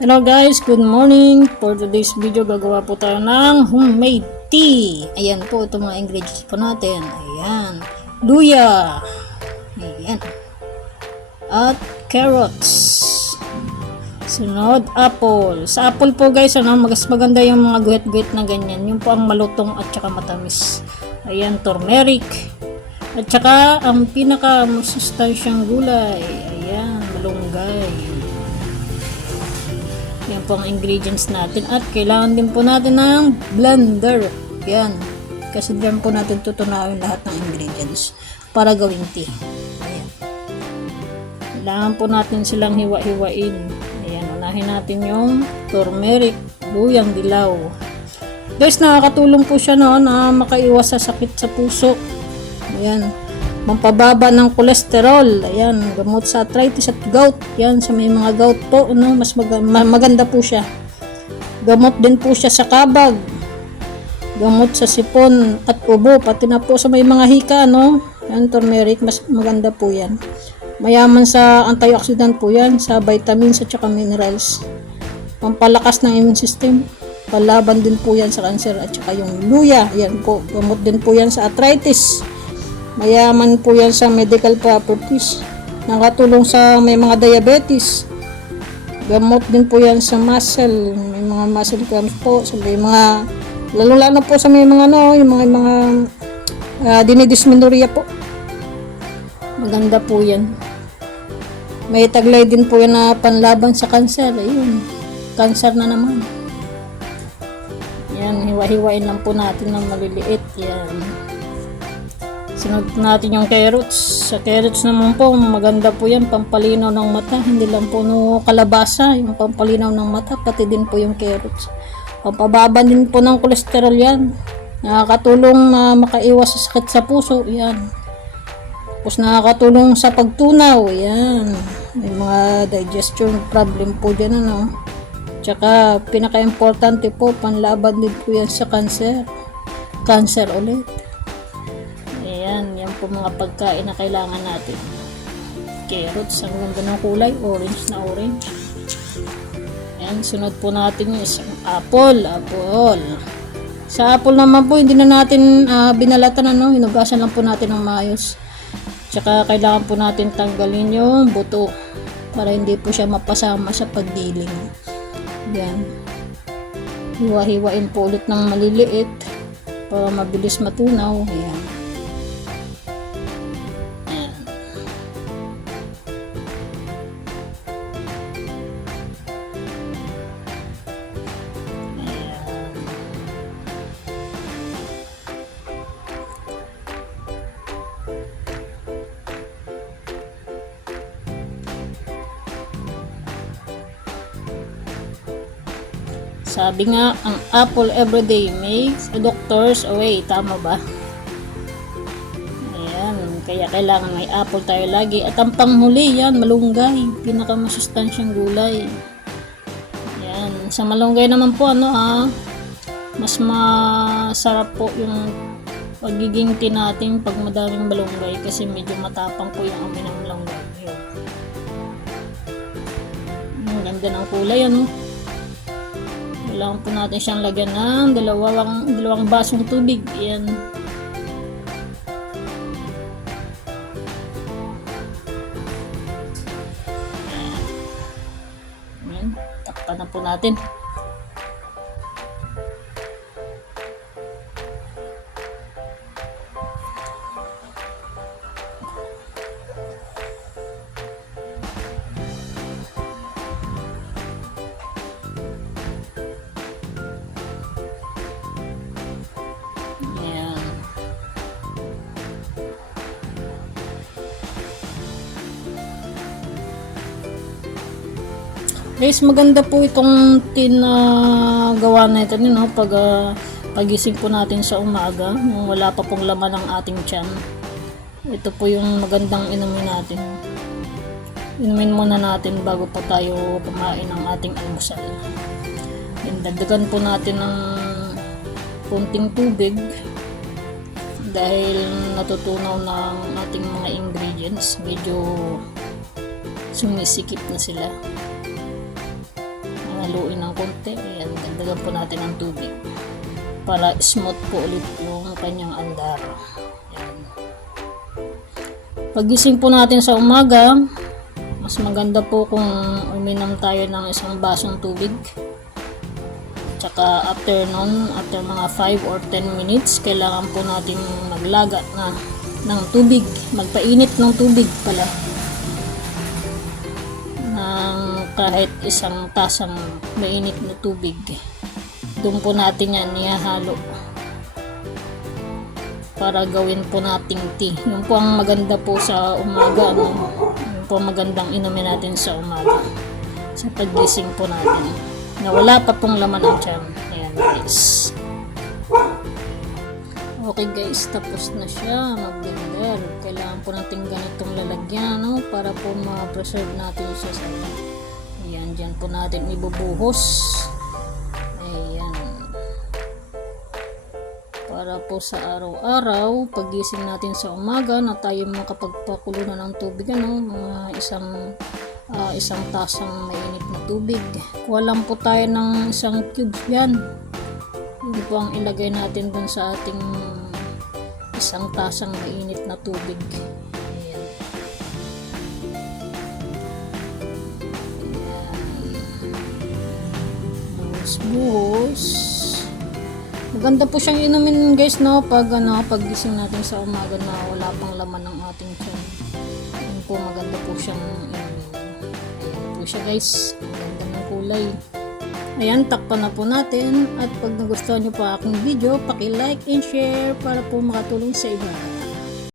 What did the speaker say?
Hello guys, good morning. For today's video, gagawa po tayo ng homemade tea. Ayan po, itong mga ingredients po natin. Ayan, luya. Ayan. At carrots. Sunod, apple. Sa apple po guys, mas maganda yung mga guhit-guhit na ganyan. Yung po ang malutong at saka matamis. Ayan, turmeric. At saka ang pinaka masustansyang gulay. Ayan, malunggay. Yan po ang ingredients natin. At kailangan din po natin ng blender. Yan. Kasi diyan po natin tutunawin lahat ng ingredients para gawing tea. Ayan. Kailangan po natin silang hiwa-hiwain. Ayan. Unahin natin yung turmeric, luyang dilaw. Guys, nakakatulong po siya na makaiwas sa sakit sa puso. Ayan. Mampababa ng kolesterol. Ayan, gamot sa arthritis at gout. Yan, sa may mga gout po, mas maganda po siya. Gamot din po siya sa kabag. Gamot sa sipon at ubo, pati na po sa may mga hika, Yan, turmeric, mas maganda po yan. Mayaman sa antioxidant po yan, sa vitamins at saka minerals. Pampalakas ng immune system. Palaban din po yan sa cancer at saka yung luya. Yan po, gamot din po yan sa arthritis. Mayaman po yan sa medical properties. Nakatulong sa may mga diabetes. Gamot din po yan sa muscle. May mga muscle cramps po. So may mga, lalo po sa may mga yung mga dinidysmenorrhea po. Maganda po yan. May taglay din po yan na panlaban sa cancer. Ayun. Cancer na naman. Yan, hiwa-hiwain lang po natin ng maliliit. Yan. Sunod natin yung carrots. Sa carrots naman po, maganda po yan, pampalinaw ng mata. Hindi lang po kalabasa, yung pampalinaw ng mata, pati din po yung carrots. Pampababa din po ng kolesterol yan. Nakakatulong na makaiwas sa sakit sa puso, yan. Tapos nakakatulong sa pagtunaw, yan. May mga digestion problem po dyan, Tsaka, pinaka-importante po, panlaban din po yan sa cancer. Cancer ulit. Yan po mga pagkain na kailangan natin. Carrots, ang ganda ng kulay, orange na orange. Yan, sunod po natin yung isang apple. Sa apple naman po, hindi na natin binalatan, hinugasan lang po natin ng maayos. Tsaka kailangan po natin tanggalin yung buto para hindi po siya mapasama sa pagdiling. Yan. Hiwa-hiwain po ulit ng maliliit para mabilis matunaw. Ayan. Sabi nga, ang apple everyday makes a doctor's away. Tama ba? Ayan. Kaya kailangan may apple tayo lagi. At ang panghuli, yan, malunggay. Pinakamasustansyang gulay. Ayan. Sa malunggay naman po, mas masarap po yung pagiging tea natin pag madaming malunggay. Kasi medyo matapang po yung amin ng malunggay. Ayan. Ang ganda ng kulay, Kailangan po natin siyang lagyan ng dalawang basong tubig. Yan. Yan. Takpan na po natin. Guys, maganda po itong gawa natin, pag pagising po natin sa umaga, nung wala pa pong laman ng ating tiyan. Ito po yung magandang inumin natin. Inumin muna natin bago pa tayo kumain ng ating almusal. Dagdagan po natin ng konting tubig dahil natutunaw ng ating mga ingredients. Medyo sumisikip na sila. haluin ng konti. Ayan, dagdagan po natin ng tubig para smooth po ulit yung kanyang andar. Ayan. Pagising po natin sa umaga, mas maganda po kung uminom tayo ng isang basong tubig. Tsaka after mga 5 or 10 minutes, kailangan po natin maglaga ng tubig, magpainit ng tubig pala. Ng kahit isang tasang mainit na tubig. Doon po natin yan ihahalo para gawin po nating tea. Yun po ang maganda po sa umaga, no? Yun po ang magandang inumin natin sa umaga sa paggising po natin na wala pa pong laman ang tiyan. Ayan guys. Okay guys, tapos na siya mag-blender. Kailangan po natin ganitong lalagyan, no? Para po ma-preserve natin siya sa ayan, dyan po natin ibubuhos. Ayan. Para po sa araw-araw, pagising natin sa umaga na tayo makapagpakulo na ng tubig, ano, mga isang tasang mainit na tubig. Kuha lang po tayo ng isang cube yan. Yun po ang ilagay natin dun sa ating isang tasang mainit na tubig. Ayan. Buhos. Maganda po siyang inumin guys, no, pag gising natin sa umaga na wala pang laman ng ating tiyan. Yun po, maganda po siyang inumin. Ayan po siya guys, ang ganda ng kulay. Ayan, takpan na po natin, at pag nagustuhan nyo po aking video, paki-like and share para po makatulong sa iba.